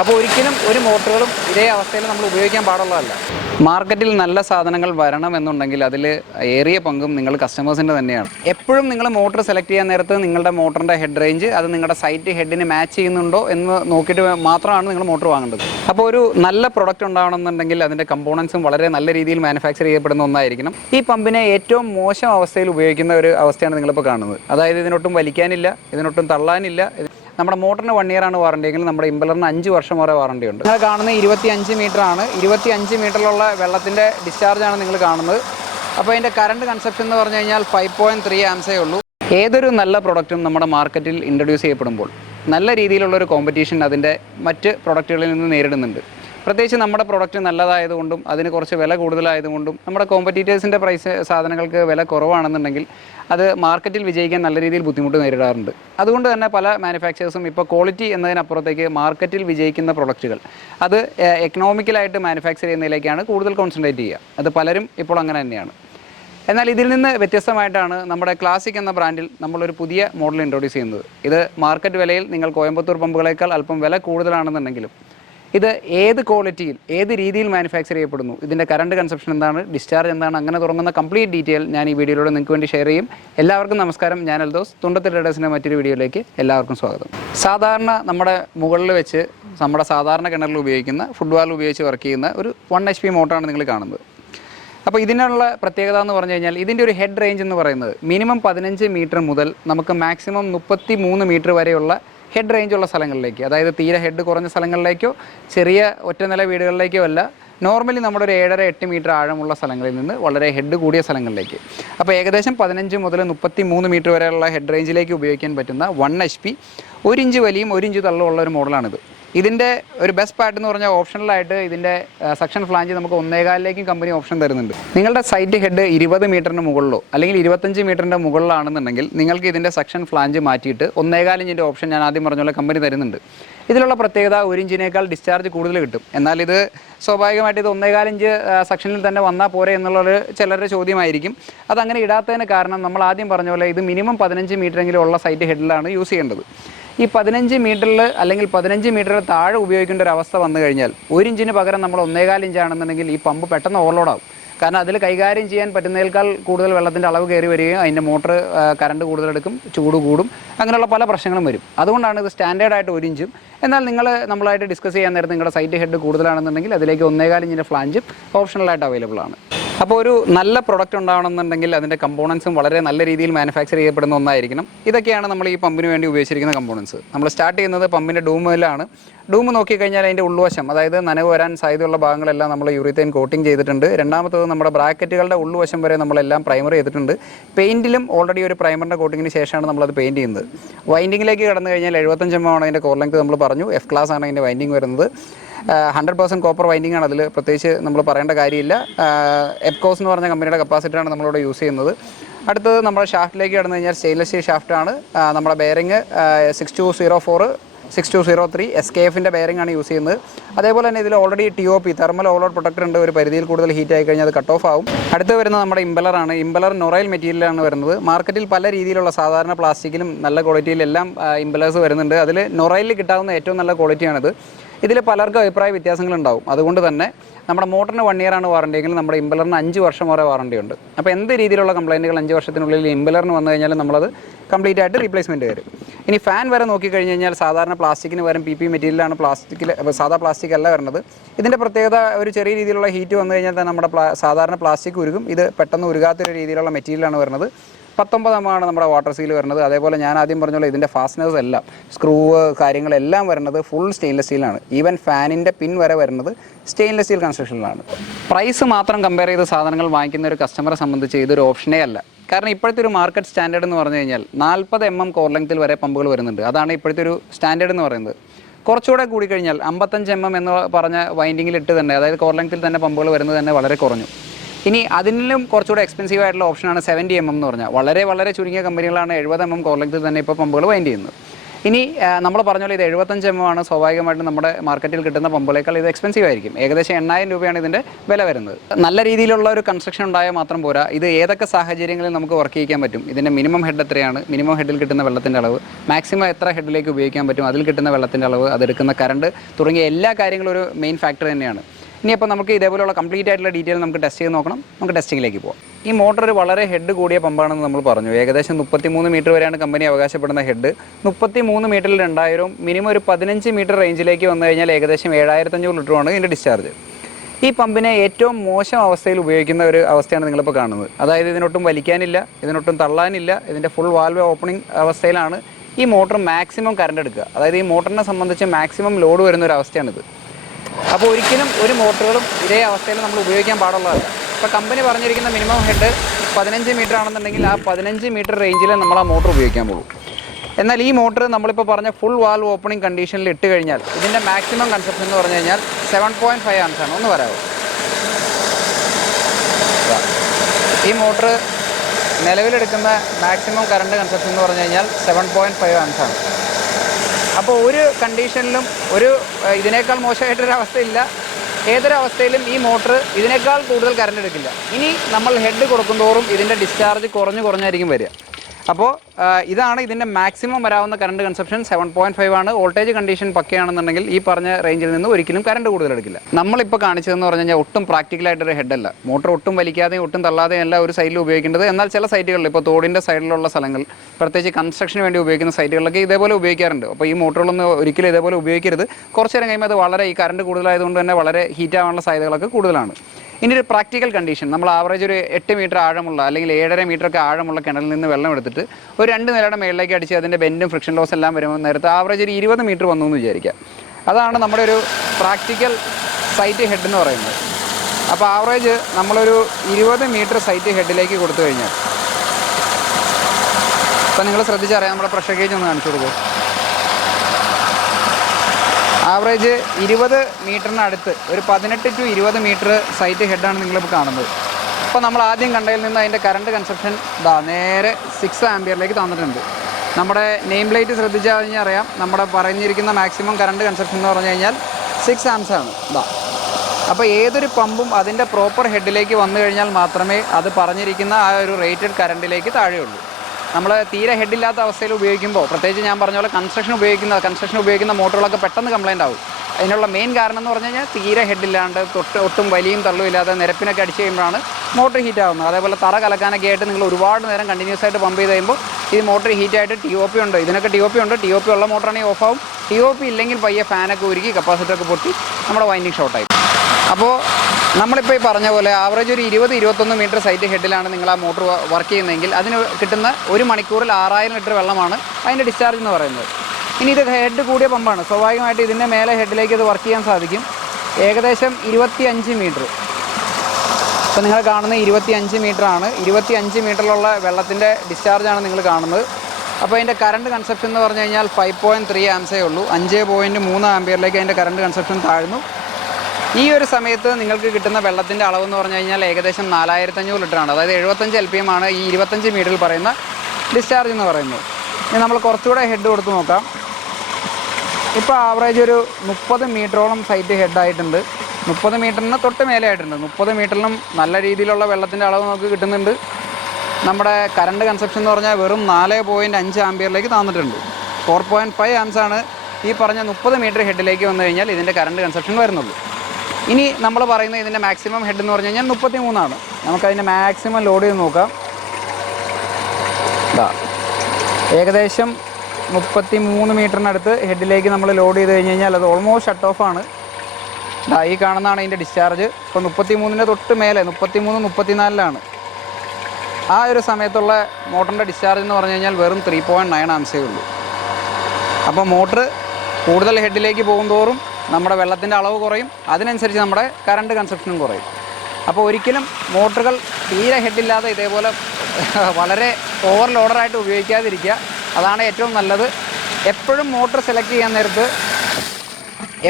അപ്പോൾ ഒരിക്കലും ഒരു മോട്ടറുകളും ഇതേ അവസ്ഥയിൽ നമ്മൾ ഉപയോഗിക്കാൻ പാടുള്ളതല്ല. മാർക്കറ്റിൽ നല്ല സാധനങ്ങൾ വരണമെന്നുണ്ടെങ്കിൽ അതിൽ ഏറിയ പങ്കും നിങ്ങൾ കസ്റ്റമേഴ്സിന്റെ തന്നെയാണ്. എപ്പോഴും നിങ്ങൾ മോട്ടർ സെലക്ട് ചെയ്യാൻ നേരത്ത് നിങ്ങളുടെ മോട്ടറിന്റെ ഹെഡ് റേഞ്ച് അത് നിങ്ങളുടെ സൈറ്റ് ഹെഡിന് മാച്ച് ചെയ്യുന്നുണ്ടോ എന്ന് നോക്കിയിട്ട് മാത്രമാണ് നിങ്ങൾ മോട്ടർ വാങ്ങേണ്ടത്. അപ്പോൾ ഒരു നല്ല പ്രൊഡക്റ്റ് ഉണ്ടാവണമെന്നുണ്ടെങ്കിൽ അതിന്റെ കമ്പോണൻസും വളരെ നല്ല രീതിയിൽ മാനുഫാക്ചർ ചെയ്യപ്പെടുന്ന ഒന്നായിരിക്കണം. ഈ പമ്പിനെ ഏറ്റവും മോശം അവസ്ഥയിൽ ഉപയോഗിക്കുന്ന ഒരു അവസ്ഥയാണ് നിങ്ങളിപ്പോൾ കാണുന്നത്. അതായത് ഇതിനൊട്ടും വലിക്കാനില്ല ഇതിനൊട്ടും തള്ളാനില്ല നമ്മുടെ മോട്ടറിന് വൺ ഇയർ ആണ് വാറണ്ടി എങ്കിൽ നമ്മുടെ ഇമ്പലറിന് അഞ്ച് വർഷം വരെ വാറണ്ടി ഉണ്ട്. നിങ്ങൾ കാണുന്നത് ഇരുപത്തി അഞ്ച് മീറ്റർ ആണ്. ഇരുപത്തി അഞ്ച് മീറ്ററിലുള്ള വെള്ളത്തിന്റെ ഡിസ്ചാർജ് ആണ് നിങ്ങൾ കാണുന്നത്. അപ്പോൾ അതിന്റെ കറണ്ട് കൺസപ്ഷൻ എന്ന് പറഞ്ഞു കഴിഞ്ഞാൽ ഫൈവ് പോയിന്റ് ത്രീ ആംസേ ഉള്ളൂ. ഏതൊരു നല്ല പ്രൊഡക്റ്റും നമ്മുടെ മാർക്കറ്റിൽ ഇൻട്രൊഡ്യൂസ് ചെയ്യപ്പെടുമ്പോൾ നല്ല രീതിയിലുള്ള ഒരു കോമ്പറ്റീഷൻ അതിന്റെ മറ്റ് പ്രൊഡക്റ്റുകളിൽ നിന്ന് നേരിടുന്നുണ്ട്. പ്രത്യേകിച്ച് നമ്മുടെ പ്രൊഡക്റ്റ് നല്ലതായതുകൊണ്ടും അതിന് കുറച്ച് വില കൂടുതലായതുകൊണ്ടും നമ്മുടെ കോമ്പറ്റീറ്റേഴ്സിന്റെ പ്രൈസ് സാധനങ്ങൾക്ക് വില കുറവാണെന്നുണ്ടെങ്കിൽ അത് മാർക്കറ്റിൽ വിജയിക്കാൻ നല്ല രീതിയിൽ ബുദ്ധിമുട്ട് നേരിടാറുണ്ട്. അതുകൊണ്ട് തന്നെ പല മാനുഫാക്ചേഴ്സും ഇപ്പോൾ ക്വാളിറ്റി എന്നതിനപ്പുറത്തേക്ക് മാർക്കറ്റിൽ വിജയിക്കുന്ന പ്രൊഡക്റ്റുകൾ അത് എക്കണോമിക്കലായിട്ട് മാനുഫാക്ചർ ചെയ്യുന്നതിലേക്കാണ് കൂടുതൽ കോൺസെൻട്രേറ്റ് ചെയ്യുക. അത് പലരും ഇപ്പോൾ അങ്ങനെ തന്നെയാണ്. എന്നാൽ ഇതിൽ നിന്ന് വ്യത്യസ്തമായിട്ടാണ് നമ്മുടെ ക്ലാസിക് എന്ന ബ്രാൻഡിൽ നമ്മളൊരു പുതിയ മോഡൽ ഇൻട്രൊഡ്യൂസ് ചെയ്യുന്നത്. ഇത് മാർക്കറ്റ് വിലയിൽ നിങ്ങൾ കോയമ്പത്തൂർ പമ്പുകളേക്കാൾ അല്പം വില കൂടുതലാണെന്നുണ്ടെങ്കിലും ഇത് ഏത് ക്വാളിറ്റിയിൽ ഏത് രീതിയിൽ മാനുഫാക്ചർ ചെയ്യപ്പെടുന്നു ഇതിന്റെ കറണ്ട് കൺസപ്ഷൻ എന്താണ് ഡിസ്ചാർജ് എന്താണ് അങ്ങനെ തുടങ്ങുന്ന കംപ്ലീറ്റ് ഡീറ്റെയിൽ ഞാൻ ഈ വീഡിയോയിലൂടെ നിങ്ങൾക്ക് വേണ്ടി ഷെയർ ചെയ്യും. എല്ലാവർക്കും നമസ്കാരം ഞാൻ അൽദോസ് തുണ്ടത്തിൽ റേഡേഴ്സിന്റെ മറ്റൊരു വീഡിയോയിലേക്ക് എല്ലാവർക്കും സ്വാഗതം. സാധാരണ നമ്മുടെ മുകളിൽ വെച്ച് നമ്മുടെ സാധാരണ കിണറിൽ ഉപയോഗിക്കുന്ന വാൽ ഉപയോഗിച്ച് വർക്ക് ചെയ്യുന്ന ഒരു വൺ എച്ച് പി മോട്ടറാണ് നിങ്ങൾ കാണുന്നത്. അപ്പോൾ ഇതിനുള്ള പ്രത്യേകത എന്ന് പറഞ്ഞു കഴിഞ്ഞാൽ ഇതിന്റെ ഒരു ഹെഡ് റേഞ്ച് എന്ന് പറയുന്നത് മിനിമം പതിനഞ്ച് മീറ്റർ മുതൽ നമുക്ക് മാക്സിമം മുപ്പത്തി മീറ്റർ വരെയുള്ള ഹെഡ് റേഞ്ച് ഉള്ള സ്ഥലങ്ങളിലേക്ക് അതായത് തീരെ ഹെഡ് കുറഞ്ഞ സ്ഥലങ്ങളിലേക്കോ ചെറിയ ഒറ്റനില വീടുകളിലേക്കോ അല്ല നോർമലി നമ്മുടെ ഒരു ഏഴര എട്ട് മീറ്റർ ആഴമുള്ള സ്ഥലങ്ങളിൽ നിന്ന് വളരെ ഹെഡ് കൂടിയ സ്ഥലങ്ങളിലേക്ക്. അപ്പോൾ ഏകദേശം പതിനഞ്ച് മുതൽ മുപ്പത്തി മൂന്ന് മീറ്റർ വരെയുള്ള ഹെഡ് റേഞ്ചിലേക്ക് ഉപയോഗിക്കാൻ പറ്റുന്ന വൺ എച്ച് പി ഒരു ഇഞ്ച് വലിയും ഒരു ഇഞ്ച് തള്ളുമുള്ള ഒരു മോഡലാണിത്. ഇതിന്റെ ഒരു ബെസ്റ്റ് പാർട്ട് എന്ന് പറഞ്ഞാൽ ഓപ്ഷണലായിട്ട് ഇതിന്റെ സെക്ഷൻ ഫ്ലാഞ്ച് നമുക്ക് ഒന്നേകാലിലേക്കും കമ്പനി ഓപ്ഷൻ തരുന്നുണ്ട്. നിങ്ങളുടെ സൈറ്റ് ഹെഡ് ഇരുപത് മീറ്ററിന് മുകളിലോ അല്ലെങ്കിൽ ഇരുപത്തഞ്ച് മീറ്ററിന്റെ മുകളിലാണെന്നുണ്ടെങ്കിൽ നിങ്ങൾക്ക് ഇതിന്റെ സെക്ഷൻ ഫ്ലാഞ്ച് മാറ്റിയിട്ട് ഒന്നേകാൽ ഇഞ്ചിന്റെ ഓപ്ഷൻ ഞാൻ ആദ്യം പറഞ്ഞ പോലെ കമ്പനി തരുന്നുണ്ട്. ഇതിലുള്ള പ്രത്യേകത ഒരു ഇഞ്ചിനേക്കാൾ ഡിസ്ചാർജ് കൂടുതൽ കിട്ടും. എന്നാൽ ഇത് സ്വാഭാവികമായിട്ട് ഇത് ഒന്നേകാൽ ഇഞ്ച് സെക്ഷനിൽ തന്നെ വന്നാൽ പോരെ എന്നുള്ളൊരു ചിലരുടെ ചോദ്യമായിരിക്കും. അതങ്ങനെ ഇടാത്തതിന് കാരണം നമ്മൾ ആദ്യം പറഞ്ഞ പോലെ ഇത് മിനിമം പതിനഞ്ച് മീറ്ററെങ്കിലും ഉള്ള സൈറ്റ് ഹെഡിലാണ് യൂസ് ചെയ്യേണ്ടത്. ഈ പതിനഞ്ച് മീറ്ററിൽ അല്ലെങ്കിൽ പതിനഞ്ച് മീറ്ററിൽ താഴെ ഉപയോഗിക്കേണ്ട ഒരു അവസ്ഥ വന്നു കഴിഞ്ഞാൽ ഒരു ഇഞ്ചിന് പകരം നമ്മൾ ഒന്നേകാൽ ഇഞ്ചാണെന്നുണ്ടെങ്കിൽ ഈ പമ്പ് പെട്ടെന്ന് ഓവർലോഡാവും. കാരണം അതിൽ കൈകാര്യം ചെയ്യാൻ പറ്റുന്നതിനേക്കാൾ കൂടുതൽ വെള്ളത്തിന്റെ അളവ് കയറി വരികയും അതിന്റെ മോട്ടർ കറണ്ട് കൂടുതലെടുക്കും ചൂട് കൂടും അങ്ങനെയുള്ള പല പ്രശ്നങ്ങളും വരും. അതുകൊണ്ടാണ് ഇത് സ്റ്റാൻഡേർഡായിട്ട് ഒരു ഇഞ്ചും. എന്നാൽ നിങ്ങൾ നമ്മളായിട്ട് ഡിസ്കസ് ചെയ്യാൻ നേരത്ത് നിങ്ങളുടെ സൈറ്റ് ഹെഡ് കൂടുതലാണെന്നുണ്ടെങ്കിൽ അതിലേക്ക് ഒന്നേകാൽ ഇഞ്ചിന്റെ ഫ്ലാഞ്ചും ഓപ്ഷണലായിട്ട് അവൈലബിൾ ആണ്. അപ്പോൾ ഒരു നല്ല പ്രൊഡക്റ്റ് ഉണ്ടാവണമെന്നുണ്ടെങ്കിൽ അതിന്റെ കമ്പോണൻസും വളരെ നല്ല രീതിയിൽ മാനുഫാക്ചർ ചെയ്യപ്പെടുന്ന ഒന്നായിരിക്കണം. ഇതൊക്കെയാണ് നമ്മൾ ഈ പമ്പിന് വേണ്ടി ഉപയോഗിച്ചിരിക്കുന്ന കമ്പോണൻസ് നമ്മൾ സ്റ്റാർട്ട് ചെയ്യുന്നത് പമ്പിന്റെ ഡൂമിലാണ് ഡൂം നോക്കിക്കഴിഞ്ഞാൽ അതിന്റെ ഉൾവശം അതായത് നനവ് വരാൻ സാധ്യതയുള്ള ഭാഗങ്ങളെല്ലാം നമ്മൾ യൂറിത്തേൻ കോട്ടിംഗ് ചെയ്തിട്ടുണ്ട്. രണ്ടാമത്തത് നമ്മുടെ ബ്രാക്കറ്റുകളുടെ ഉൾവശം വരെ നമ്മളെല്ലാം പ്രൈമർ ചെയ്തിട്ടുണ്ട്. പെയിന്റിലും ഓൾറെഡി ഒരു പ്രൈമറിന്റെ കോട്ടിങ്ങിന് ശേഷമാണ് നമ്മളത് പെയിന്റ് ചെയ്യുന്നത്. വൈൻഡിങ്ങിലേക്ക് കടന്നു കഴിഞ്ഞാൽ എഴുപത്തഞ്ച് എം ആണ് അതിന്റെ കോർ ലെങ്ത് നമ്മൾ പറഞ്ഞു. എഫ് ക്ലാസ് ആണ് അതിന്റെ വൈൻഡിങ് വരുന്നത്. ഹൺഡ്രഡ് പെർസെന്റ് കോപ്പർ വൈൻഡിങ് ആണ് അതിൽ പ്രത്യേകിച്ച് നമ്മൾ പറയേണ്ട കാര്യമില്ല. എപ്കോസ് എന്ന് പറഞ്ഞ കമ്പനിയുടെ കപ്പാസിറ്ററാണ് നമ്മളിവിടെ യൂസ് ചെയ്യുന്നത്. അടുത്തത് നമ്മുടെ ഷാഫ്റ്റിലേക്ക് കടന്നു കഴിഞ്ഞാൽ സ്റ്റെയിൻലെസ് സ്റ്റീൽ ഷാഫ്റ്റാണ് നമ്മുടെ bearing six two zero four six two zero three S K എഫിന്റെ ബെയറിംഗ് ആണ് യൂസ് ചെയ്യുന്നത്. അതേപോലെ തന്നെ ഇതിൽ already T O P thermal overload protector ഉണ്ട്. ഒരു പരിധിയിൽ കൂടുതൽ ഹീറ്റ് ആയി കഴിഞ്ഞാൽ അത് കട്ട് ഓഫ് ആവും. അടുത്ത് വരുന്നത് നമ്മുടെ ഇമ്പലറാണ് ഇമ്പലർ നൊറൈൽ മെറ്റീരിയലാണ് വരുന്നത്. മാർക്കറ്റിൽ പല രീതിയിലുള്ള സാധാരണ പ്ലാസ്റ്റിക്കിലും നല്ല ക്വാളിറ്റിയിലെല്ലാം ഇമ്പലേഴ്സ് വരുന്നുണ്ട്. അതിൽ നൊറൈലിൽ കിട്ടാവുന്ന ഏറ്റവും നല്ല ക്വാളിറ്റിയാണിത് ഇതിൽ പലർക്കും അഭിപ്രായ വ്യത്യാസങ്ങളുണ്ടാവും. അതുകൊണ്ട് തന്നെ നമ്മുടെ മോട്ടറിന് വൺ ഇയർ ആണ് വാറണ്ടി എങ്കിൽ നമ്മുടെ ഇമ്പലറിന് അഞ്ച് വർഷം വരെ വാറണ്ടി ഉണ്ട്. അപ്പോൾ എന്ത് രീതിയിലുള്ള കംപ്ലൈന്റുകൾ അഞ്ച് വർഷത്തിനുള്ളിൽ ഇമ്പലറിന് വന്നു കഴിഞ്ഞാൽ നമ്മളത് കംപ്ലീറ്റ് ആയിട്ട് റീപ്ലേസ്മെന്റ് വരും. ഇനി ഫാൻ വരെ നോക്കിക്കഴിഞ്ഞ് കഴിഞ്ഞാൽ സാധാരണ പ്ലാസ്റ്റിക്കിന് വരും പി പി മെറ്റീരിയലാണ് പ്ലാസ്റ്റിക്കിൽ സാധാ പ്ലാസ്റ്റിക് അല്ല വരുന്നത്. ഇതിന്റെ പ്രത്യേകത ഒരു ചെറിയ രീതിയിലുള്ള ഹീറ്റ് വന്നു കഴിഞ്ഞാൽ തന്നെ നമ്മുടെ സാധാരണ പ്ലാസ്റ്റിക് ഉരുകും. ഇത് പെട്ടെന്ന് ഉരുകാത്തൊരു രീതിയിലുള്ള മെറ്റീരിയലാണ് വരുന്നത്. പത്തൊമ്പതമാണ് നമ്മുടെ വാട്ടർ സീൽ വരുന്നത്. അതേപോലെ ഞാൻ ആദ്യം പറഞ്ഞ പോലെ ഇതിന്റെ ഫാസ്റ്റനേഴ്സ് എല്ലാം സ്ക്രൂവ് കാര്യങ്ങളെല്ലാം വരുന്നത് ഫുൾ സ്റ്റെയിൻലെസ് സ്റ്റീലാണ് ഈവൻ ഫാനിന്റെ പിൻ വരെ വരുന്നത് സ്റ്റെയിൻലെസ് സ്റ്റീൽ കൺസ്ട്രക്ഷനിലാണ് പ്രൈസ് മാത്രം കമ്പയർ ചെയ്ത് സാധനങ്ങൾ വാങ്ങിക്കുന്ന ഒരു കസ്റ്റമറെ സംബന്ധിച്ച് ഇതൊരു ഓപ്ഷനേ അല്ല. കാരണം ഇപ്പോഴത്തെ ഒരു മാർക്കറ്റ് സ്റ്റാൻഡേർഡ് എന്ന് പറഞ്ഞു കഴിഞ്ഞാൽ നാൽപ്പത് എം എം കോർ ലെങ്ത്തിൽ വരെ പമ്പുകൾ വരുന്നുണ്ട്. അതാണ് ഇപ്പോഴത്തെ ഒരു സ്റ്റാൻഡേർഡ് എന്ന് പറയുന്നത്. കുറച്ചുകൂടെ കൂടിക്കഴിഞ്ഞാൽ അമ്പത്തഞ്ച് എം എം എന്ന് പറഞ്ഞ വൈൻഡിങ്ങിൽ ഇട്ട് തന്നെ അതായത് കോർ ലെങ്ത്തിൽ തന്നെ പമ്പുകൾ വരുന്നത് തന്നെ വളരെ കുറഞ്ഞു. ഇനി അതിലും കുറച്ചുകൂടെ എക്സ്പെൻസീവ് ആയിട്ടുള്ള ഓപ്ഷനാണ് സെവന്റി എം എം എന്ന് പറഞ്ഞാൽ. വളരെ വളരെ ചുരുങ്ങിയ കമ്പനികളാണ് എഴുപത് എം എം കോർലെങ്ത്തിൽ തന്നെ ഇപ്പോൾ പമ്പുകൾ വൈൻഡ് ചെയ്യുന്നത്. ഇനി നമ്മൾ പറഞ്ഞ പോലെ ഇത് എഴുപത്തഞ്ച് എം ആണ്. സ്വാഭാവികമായിട്ടും നമ്മുടെ മാർക്കറ്റിൽ കിട്ടുന്ന പമ്പുകളേക്കാൾ ഇത് എക്സ്പെൻസീവ് ആയിരിക്കും. ഏകദേശം എണ്ണായിരം രൂപയാണ് ഇതിന്റെ വില വരുന്നത്. നല്ല രീതിയിലുള്ള ഒരു കൺസ്ട്രക്ഷൻ ഉണ്ടായാൽ മാത്രം പോരാ. ഇത് ഏതൊക്കെ സാഹചര്യങ്ങളിൽ നമുക്ക് വർക്ക് ചെയ്യാൻ പറ്റും? ഇതിന്റെ മിനിമം ഹെഡ് എത്രയാണ്? മിനിമം ഹെഡിൽ കിട്ടുന്ന വെള്ളത്തിന്റെ അളവ്. മാക്സിമം എത്ര ഹെഡിലേക്ക് ഉപയോഗിക്കാൻ പറ്റും? അതിൽ കിട്ടുന്ന വെള്ളത്തിന്റെ അളവ് അതെടുക്കുന്ന കറണ്ട് തുടങ്ങിയ എല്ലാ കാര്യങ്ങളും ഒരു മെയിൻ ഫാക്ടർ തന്നെയാണ്. ഇനിയപ്പോൾ നമുക്ക് ഇതേപോലെയുള്ള കംപ്ലീറ്റ് ആയിട്ടുള്ള ഡീറ്റെയിൽ നമുക്ക് ടെസ്റ്റ് ചെയ്ത് നോക്കണം. നമുക്ക് ടെസ്റ്റിങ്ങിലേക്ക് പോകാം ഈ മോട്ടർ വളരെ ഹെഡ് കൂടിയ പമ്പാണെന്ന് നമ്മൾ പറഞ്ഞു. ഏകദേശം മുപ്പത്തി മൂന്ന് മീറ്റർ വരെയാണ് കമ്പനി അവകാശപ്പെടുന്ന ഹെഡ് മുപ്പത്തി മൂന്ന് മീറ്ററിൽ രണ്ടായിരവും മിനിമം ഒരു പതിനഞ്ച് മീറ്റർ റേഞ്ചിലേക്ക് വന്നു കഴിഞ്ഞാൽ ഏകദേശം ഏഴായിരത്തഞ്ഞൂറ് ലിറ്ററുമാണ് ഇതിന്റെ ഡിസ്ചാർജ് ഈ പമ്പിനെ ഏറ്റവും മോശം അവസ്ഥയിൽ ഉപയോഗിക്കുന്ന ഒരു അവസ്ഥയാണ് നിങ്ങളിപ്പോൾ കാണുന്നത്. അതായത് ഇതിനൊട്ടും വലിക്കാനില്ല ഇതിനൊട്ടും തള്ളാനില്ല ഇതിന്റെ ഫുൾ വാൽവ് ഓപ്പണിംഗ് അവസ്ഥയിലാണ് ഈ മോട്ടോർ മാക്സിമം കറണ്ട് എടുക്കുക. അതായത് ഈ മോട്ടറിനെ സംബന്ധിച്ച് മാക്സിമം ലോഡ് വരുന്ന ഒരു അവസ്ഥയാണിത്. അപ്പോൾ ഒരിക്കലും ഒരു മോട്ടറുകളും ഇതേ അവസ്ഥയിൽ നമ്മൾ ഉപയോഗിക്കാൻ പാടുള്ളതല്ല. ഇപ്പോൾ കമ്പനി പറഞ്ഞിരിക്കുന്ന മിനിമം ഹെഡ് പതിനഞ്ച് മീറ്റർ ആണെന്നുണ്ടെങ്കിൽ ആ പതിനഞ്ച് മീറ്റർ റേഞ്ചിൽ നമ്മൾ ആ മോട്ടർ ഉപയോഗിക്കാൻ പോകും. എന്നാൽ ഈ മോട്ടർ നമ്മളിപ്പോൾ പറഞ്ഞ ഫുൾ വാൽവ് ഓപ്പണിംഗ് കണ്ടീഷനിൽ ഇട്ട് കഴിഞ്ഞാൽ ഇതിന്റെ മാക്സിമം കൺസെപ്ഷൻ എന്ന് പറഞ്ഞു കഴിഞ്ഞാൽ സെവൻ പോയിന്റ് ഫൈവ് ആംസ് ആണ്. ഒന്ന് പറയാമോ ഈ മോട്ടർ നിലവിലെടുക്കുന്ന മാക്സിമം കറണ്ട് കൺസെപ്ഷൻ എന്ന് പറഞ്ഞു കഴിഞ്ഞാൽ സെവൻ പോയിന്റ് ഫൈവ് ആംസ് ആണ്. അപ്പോൾ ഒരു കണ്ടീഷനിലും ഒരു ഇതിനേക്കാൾ മോശമായിട്ടൊരവസ്ഥയില്ല ഏതൊരവസ്ഥയിലും ഈ മോട്ടർ ഇതിനേക്കാൾ കൂടുതൽ കറണ്ട് എടുക്കില്ല. ഇനി നമ്മൾ ഹെഡ് കൊടുക്കുന്തോറും ഇതിന്റെ ഡിസ്ചാർജ് കുറഞ്ഞു കുറഞ്ഞായിരിക്കും വരിക. അപ്പോൾ ഇതാണ് ഇതിന്റെ മാക്സിമം വരാവുന്ന current consumption seven point five ആണ്. വോൾട്ടേജ് കണ്ടീഷൻ പക്കയാണെന്നുണ്ടെങ്കിൽ ഈ പറഞ്ഞ റേഞ്ചിൽ നിന്ന് ഒരിക്കലും കറണ്ട് കൂടുതൽ എടുക്കില്ല. നമ്മളിപ്പോൾ കാണിച്ചതെന്ന് പറഞ്ഞു കഴിഞ്ഞാൽ ഒട്ടും പ്രാക്ടിക്കലായിട്ടൊരു ഹെഡല്ല മോട്ടർ ഒട്ടും വലിക്കാതെയും ഒട്ടും തള്ളാതെയും അല്ല ഒരു സൈഡിൽ ഉപയോഗിക്കേണ്ടത്. എന്നാൽ ചില സൈറ്റുകളിൽ ഇപ്പോൾ തോടിന്റെ സൈഡിലുള്ള സ്ഥലങ്ങൾ പ്രത്യേകിച്ച് കൺസ്ട്രക്ഷന് വേണ്ടി ഉപയോഗിക്കുന്ന സൈറ്റുകളിലൊക്കെ ഇതേപോലെ ഉപയോഗിക്കാറുണ്ട്. അപ്പോൾ ഈ മോട്ടറുകളൊന്നും ഒരിക്കലും ഇതേപോലെ ഉപയോഗിക്കരുത്. കുറച്ച് നേരം കഴിയുമ്പോൾ അത് വളരെ ഈ കറണ്ട് കൂടുതലായതുകൊണ്ട് തന്നെ വളരെ ഹീറ്റ് ആവാനുള്ള സാധ്യതകളൊക്കെ കൂടുതലാണ്. ഇനി ഒരു പ്രാക്ടിക്കൽ കണ്ടീഷൻ നമ്മൾ ആവറേജ് ഒരു എട്ട് മീറ്റർ ആഴമുള്ള അല്ലെങ്കിൽ ഏഴര മീറ്റർ ഒക്കെ ആഴമുള്ള കിണറിൽ നിന്ന് വെള്ളം എടുത്തിട്ട് ഒരു രണ്ട് നിലയുടെ മേളിലേക്ക് അടിച്ച് അതിന്റെ ബെൻഡും ഫ്രിക്ഷൻ ലോസ് എല്ലാം വരുമ്പോൾ നേരത്തെ ആവറേജ് ഒരു ഇരുപത് മീറ്റർ വന്നു എന്ന് വിചാരിക്കുക അതാണ് നമ്മുടെ ഒരു പ്രാക്ടിക്കൽ സൈറ്റ് ഹെഡ് എന്ന് പറയുന്നത്. അപ്പോൾ ആവറേജ് നമ്മളൊരു ഇരുപത് മീറ്റർ സൈറ്റ് ഹെഡിലേക്ക് കൊടുത്തു കഴിഞ്ഞാൽ. അപ്പോൾ നിങ്ങൾ ശ്രദ്ധിച്ചറിയാം നമ്മുടെ പ്രഷർ ഗേജ് ഒന്ന് കാണിച്ചു കൊടുക്കുക ആവറേജ് ഇരുപത് മീറ്ററിനടുത്ത് ഒരു പതിനെട്ട് ടു ഇരുപത് മീറ്റർ സൈറ്റ് ഹെഡാണ് നിങ്ങളിപ്പോൾ കാണുന്നത്. അപ്പോൾ നമ്മൾ ആദ്യം കണ്ടതിൽ നിന്ന് അതിന്റെ കറണ്ട് കൺസപ്ഷൻ ഇതാ നേരെ സിക്സ് ആംബിയറിലേക്ക് തന്നിട്ടുണ്ട്. നമ്മുടെ നെയിം പ്ലേറ്റ് ശ്രദ്ധിച്ചാൽ കഴിഞ്ഞാൽ അറിയാം. നമ്മുടെ പറഞ്ഞിരിക്കുന്ന മാക്സിമം കറണ്ട് കൺസപ്ഷൻ എന്ന് പറഞ്ഞു കഴിഞ്ഞാൽ സിക്സ് ആംസ് ആണ്. ഇതാ അപ്പോൾ ഏതൊരു പമ്പും അതിന്റെ പ്രോപ്പർ ഹെഡിലേക്ക് വന്നു കഴിഞ്ഞാൽ മാത്രമേ അത് പറഞ്ഞിരിക്കുന്ന ആ ഒരു റേറ്റഡ് കറണ്ടിലേക്ക് താഴെയുള്ളൂ. നമ്മൾ തീരെ ഹെഡില്ലാത്ത അവസ്ഥയിൽ ഉപയോഗിക്കുമ്പോൾ പ്രത്യേകിച്ച് ഞാൻ പറഞ്ഞ പോലെ കൺസ്ട്രക്ഷൻ ഉപയോഗിക്കുന്ന കൺസ്ട്രക്ഷൻ ഉപയോഗിക്കുന്ന മോട്ടറുകളൊക്കെ പെട്ടെന്ന് കംപ്ലൈന്റ് ആവും. അതിനുള്ള മെയിൻ കാരണം എന്ന് പറഞ്ഞു കഴിഞ്ഞാൽ തീരെ ഹെഡില്ലാണ്ട് തൊട്ട് ഒട്ടും വലിയും തള്ളും ഇല്ലാതെ നിരപ്പിനൊക്കെ അടിച്ച് കഴിയുമ്പോഴാണ് മോട്ടർ ഹീറ്റ് ആവുന്നത്. അതേപോലെ തറ കലക്കാനൊക്കെ ആയിട്ട് നിങ്ങൾ ഒരുപാട് നേരം കണ്ടിന്യൂസ് ആയിട്ട് പമ്പ് ചെയ്ത് കഴിയുമ്പോൾ ഈ മോട്ടർ ഹീറ്റ് ആയിട്ട് ടി ഒ പി ഉണ്ട്. ഇതിനൊക്കെ ടി ഒ പി ഉണ്ട്. ടി ഒ പി ഉള്ള മോട്ടറാണെങ്കിൽ ഓഫ് ആവും. ടി ഒ പി ഇല്ലെങ്കിൽ പയ്യെ ഫാനൊക്കെ ഉരുക്കി കപ്പാസിറ്ററൊക്കെ പൊട്ടി നമ്മുടെ വൈൻഡിങ് ഷോർട്ടായി അപ്പോൾ നമ്മളിപ്പോൾ ഈ പറഞ്ഞ പോലെ ആവറേജ് ഒരു ഇരുപത് ഇരുപത്തൊന്ന് മീറ്റർ സൈറ്റ് ഹെഡിലാണ് നിങ്ങൾ ആ മോട്ടർ വർക്ക് ചെയ്യുന്നതെങ്കിൽ അതിന് കിട്ടുന്ന ഒരു മണിക്കൂറിൽ ആറായിരം ലിറ്റർ വെള്ളമാണ് അതിന്റെ ഡിസ്ചാർജ് എന്ന് പറയുന്നത്. ഇനി ഇത് ഹെഡ് കൂടിയ പമ്പാണ് സ്വാഭാവികമായിട്ട് ഇതിന്റെ മേലെ ഹെഡിലേക്ക് ഇത് വർക്ക് ചെയ്യാൻ സാധിക്കും. ഏകദേശം ഇരുപത്തി അഞ്ച് മീറ്റർ ഇപ്പോൾ നിങ്ങൾ കാണുന്ന ഇരുപത്തി അഞ്ച് മീറ്ററാണ് ഇരുപത്തി അഞ്ച് മീറ്ററിലുള്ള വെള്ളത്തിന്റെ ഡിസ്ചാർജാണ് നിങ്ങൾ കാണുന്നത്. അപ്പോൾ അതിന്റെ കറണ്ട് കൺസെപ്ഷൻ എന്ന് പറഞ്ഞു കഴിഞ്ഞാൽ ഫൈവ് പോയിന്റ് ത്രീ ആംസേ ഉള്ളൂ. അഞ്ച് പോയിന്റ് മൂന്ന് ആംബിയറിലേക്ക് അതിന്റെ കറണ്ട് കൺസെപ്ഷൻ താഴ്ന്നു. ഈ ഒരു സമയത്ത് നിങ്ങൾക്ക് കിട്ടുന്ന വെള്ളത്തിന്റെ അളവ് എന്ന് പറഞ്ഞു കഴിഞ്ഞാൽ ഏകദേശം നാലായിരത്തഞ്ഞൂറ് ലിറ്ററാണ് അതായത് എഴുപത്തഞ്ച് എൽ പി എം ആണ് ഈ ഇരുപത്തഞ്ച് മീറ്ററിൽ പറയുന്ന ഡിസ്ചാർജ് എന്ന് പറയുന്നത്. ഇനി നമ്മൾ കുറച്ചുകൂടെ ഹെഡ് കൊടുത്ത് നോക്കാം. ഇപ്പോൾ ആവറേജ് ഒരു മുപ്പത് മീറ്ററോളം സൈറ്റ് ഹെഡായിട്ടുണ്ട് മുപ്പത് മീറ്ററിന് തൊട്ട് മേലെ ആയിട്ടുണ്ട്. മുപ്പത് മീറ്ററിലും നല്ല രീതിയിലുള്ള വെള്ളത്തിന്റെ അളവ് നമുക്ക് കിട്ടുന്നുണ്ട്. നമ്മുടെ കറണ്ട് കൺസപ്ഷൻ എന്ന് പറഞ്ഞാൽ വെറും നാല് പോയിന്റ് അഞ്ച് ആംബിയറിലേക്ക് താന്നിട്ടുണ്ട്. ഫോർ പോയിന്റ് ഫൈവ് ആംസ് ആണ് ഈ പറഞ്ഞ മുപ്പത് മീറ്റർ ഹെഡിലേക്ക് വന്നു കഴിഞ്ഞാൽ ഇതിന്റെ കറണ്ട് കൺസപ്ഷൻ വരുന്നുള്ളൂ. ഇനി നമ്മൾ പറയുന്ന ഇതിന്റെ മാക്സിമം ഹെഡ് എന്ന് പറഞ്ഞു കഴിഞ്ഞാൽ മുപ്പത്തി മൂന്നാണ് നമുക്കതിന്റെ മാക്സിമം ലോഡ് ചെയ്ത് നോക്കാം. ഇതാ ഏകദേശം മുപ്പത്തി മൂന്ന് മീറ്ററിനടുത്ത് ഹെഡിലേക്ക് നമ്മൾ ലോഡ് ചെയ്ത് കഴിഞ്ഞ് കഴിഞ്ഞാൽ അത് ഓൾമോസ്റ്റ് ഷട്ട് ഓഫ് ആണ്. ദാ ഈ കാണുന്നതാണ് അതിന്റെ ഡിസ്ചാർജ് ഇപ്പോൾ മുപ്പത്തി മൂന്നിന്റെ തൊട്ട് മേലെ മുപ്പത്തി മൂന്ന് മുപ്പത്തിനാലിലാണ്. ആ ഒരു സമയത്തുള്ള മോട്ടറിന്റെ ഡിസ്ചാർജ് എന്ന് പറഞ്ഞു കഴിഞ്ഞാൽ വെറും ത്രീ പോയിന്റ് നയൻ ആംസേ ഉള്ളൂ. അപ്പോൾ മോട്ടർ കൂടുതൽ ഹെഡിലേക്ക് പോകുന്തോറും നമ്മുടെ വെള്ളത്തിന്റെ അളവ് കുറയും. അതിനനുസരിച്ച് നമ്മുടെ കറണ്ട് കൺസപ്ഷനും കുറയും. അപ്പോൾ ഒരിക്കലും മോട്ടറുകൾ തീരെ ഹെഡില്ലാതെ ഇതേപോലെ വളരെ ഓവർ ലോഡറായിട്ട് ഉപയോഗിക്കാതിരിക്കുക. അതാണ് ഏറ്റവും നല്ലത്. എപ്പോഴും മോട്ടർ സെലക്ട് ചെയ്യാൻ നേരത്ത്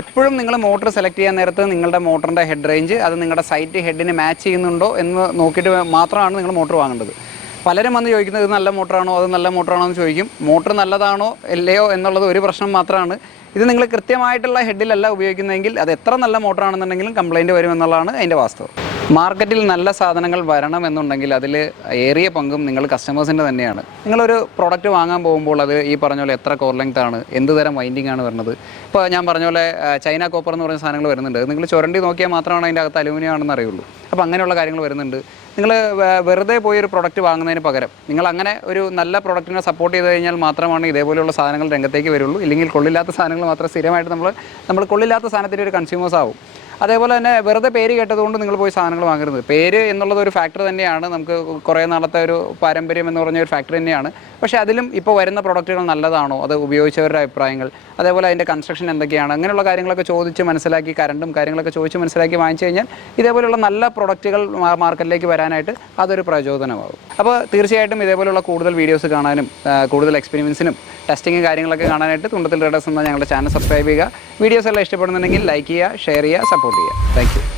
എപ്പോഴും നിങ്ങൾ മോട്ടർ സെലക്ട് ചെയ്യാൻ നേരത്ത് നിങ്ങളുടെ മോട്ടറിന്റെ ഹെഡ് റേഞ്ച് അത് നിങ്ങളുടെ സൈറ്റ് ഹെഡിന് മാച്ച് ചെയ്യുന്നുണ്ടോ എന്ന് നോക്കിയിട്ട് മാത്രമാണ് നിങ്ങൾ മോട്ടർ വാങ്ങേണ്ടത്. പലരും വന്ന് ചോദിക്കുന്നത് ഇത് നല്ല മോട്ടറാണോ അത് നല്ല മോട്ടറാണോ എന്ന് ചോദിക്കും. മോട്ടർ നല്ലതാണോ അല്ലയോ എന്നുള്ളത് ഒരു പ്രശ്നം മാത്രമാണ്. ഇത് നിങ്ങൾ കൃത്യമായിട്ടുള്ള ഹെഡിലല്ല ഉപയോഗിക്കുന്നതെങ്കിൽ അത് എത്ര നല്ല മോട്ടറാണെന്നുണ്ടെങ്കിലും കംപ്ലൈന്റ് വരുമെന്നുള്ളതാണ് അതിന്റെ വാസ്തവം. മാർക്കറ്റിൽ നല്ല സാധനങ്ങൾ വരണമെന്നുണ്ടെങ്കിൽ അതിൽ ഏറിയ പങ്കും നിങ്ങൾ കസ്റ്റമേഴ്സിന്റെ തന്നെയാണ്. നിങ്ങളൊരു പ്രോഡക്റ്റ് വാങ്ങാൻ പോകുമ്പോൾ അത് ഈ പറഞ്ഞ പോലെ എത്ര കോർ ലെങ്ത് ആണ് എന്ത് തരം വൈൻഡിങ് ആണ് വരുന്നത്. ഇപ്പോൾ ഞാൻ പറഞ്ഞ പോലെ ചൈന കോപ്പർ എന്ന് പറയുന്ന സാധനങ്ങൾ വരുന്നുണ്ട്. നിങ്ങൾ ചുരണ്ടി നോക്കിയാൽ മാത്രമാണ് അതിന്റെ അകത്ത് അലൂമിനിയം ആണെന്ന് അറിയുള്ളൂ. അപ്പോൾ അങ്ങനെയുള്ള കാര്യങ്ങൾ വരുന്നുണ്ട്. നിങ്ങൾ വെറുതെ പോയി ഒരു പ്രൊഡക്റ്റ് വാങ്ങുന്നതിന് പകരം നിങ്ങൾ അങ്ങനെ ഒരു നല്ല പ്രൊഡക്റ്റിനെ സപ്പോർട്ട് ചെയ്ത് കഴിഞ്ഞാൽ മാത്രമാണ് ഇതേപോലെയുള്ള സാധനങ്ങൾ രംഗത്തേക്ക് വരുള്ളൂ. ഇല്ലെങ്കിൽ കൊള്ളില്ലാത്ത സാധനങ്ങൾ മാത്രം സ്ഥിരമായിട്ട് നമ്മൾ നമ്മൾ കൊള്ളില്ലാത്ത സാധനത്തിന്റെ ഒരു കൺസ്യൂമേഴ്സ് ആവും. അതേപോലെ തന്നെ വെറുതെ പേര് കേട്ടതുകൊണ്ട് നിങ്ങൾ പോയി സാധനങ്ങൾ വാങ്ങരുത്. പേര് എന്നുള്ളത് ഒരു ഫാക്ടർ തന്നെയാണ്. നമുക്ക് കുറേ നാളത്തെ ഒരു പാരമ്പര്യം എന്ന് പറഞ്ഞ ഒരു ഫാക്ടർ തന്നെയാണ്. പക്ഷേ അതിലും ഇപ്പോൾ വരുന്ന പ്രോഡക്റ്റുകൾ നല്ലതാണോ? അത് ഉപയോഗിച്ചവരുടെ അഭിപ്രായങ്ങൾ അതേപോലെ അതിന്റെ കൺസ്ട്രക്ഷൻ എന്തൊക്കെയാണ്? അങ്ങനെയുള്ള കാര്യങ്ങളൊക്കെ ചോദിച്ച് മനസ്സിലാക്കി കറണ്ടും കാര്യങ്ങളൊക്കെ ചോദിച്ച് മനസ്സിലാക്കി വാങ്ങിച്ചു കഴിഞ്ഞാൽ ഇതേപോലെയുള്ള നല്ല പ്രൊഡക്റ്റുകൾ മാർക്കറ്റിലേക്ക് വരാനായിട്ട് അതൊരു പ്രചോദനമാകും. അപ്പോൾ തീർച്ചയായിട്ടും ഇതേപോലെയുള്ള കൂടുതൽ വീഡിയോസ് കാണാനും കൂടുതൽ എക്സ്പീരിയൻസിനും ടെസ്റ്റിങ്ങും കാര്യങ്ങളൊക്കെ കാണാനായിട്ട് തുണ്ടത്തിൽ റേഡേഴ്സ് എന്ന ഞങ്ങളുടെ ചാനൽ സബ്സ്ക്രൈബ് ചെയ്യുക. വീഡിയോസ് എല്ലാം ഇഷ്ടപ്പെടുന്നുണ്ടെങ്കിൽ ലൈക്ക് ചെയ്യുക ഷെയർ ചെയ്യുക സപ്പോർട്ട് ചെയ്യുക. താങ്ക്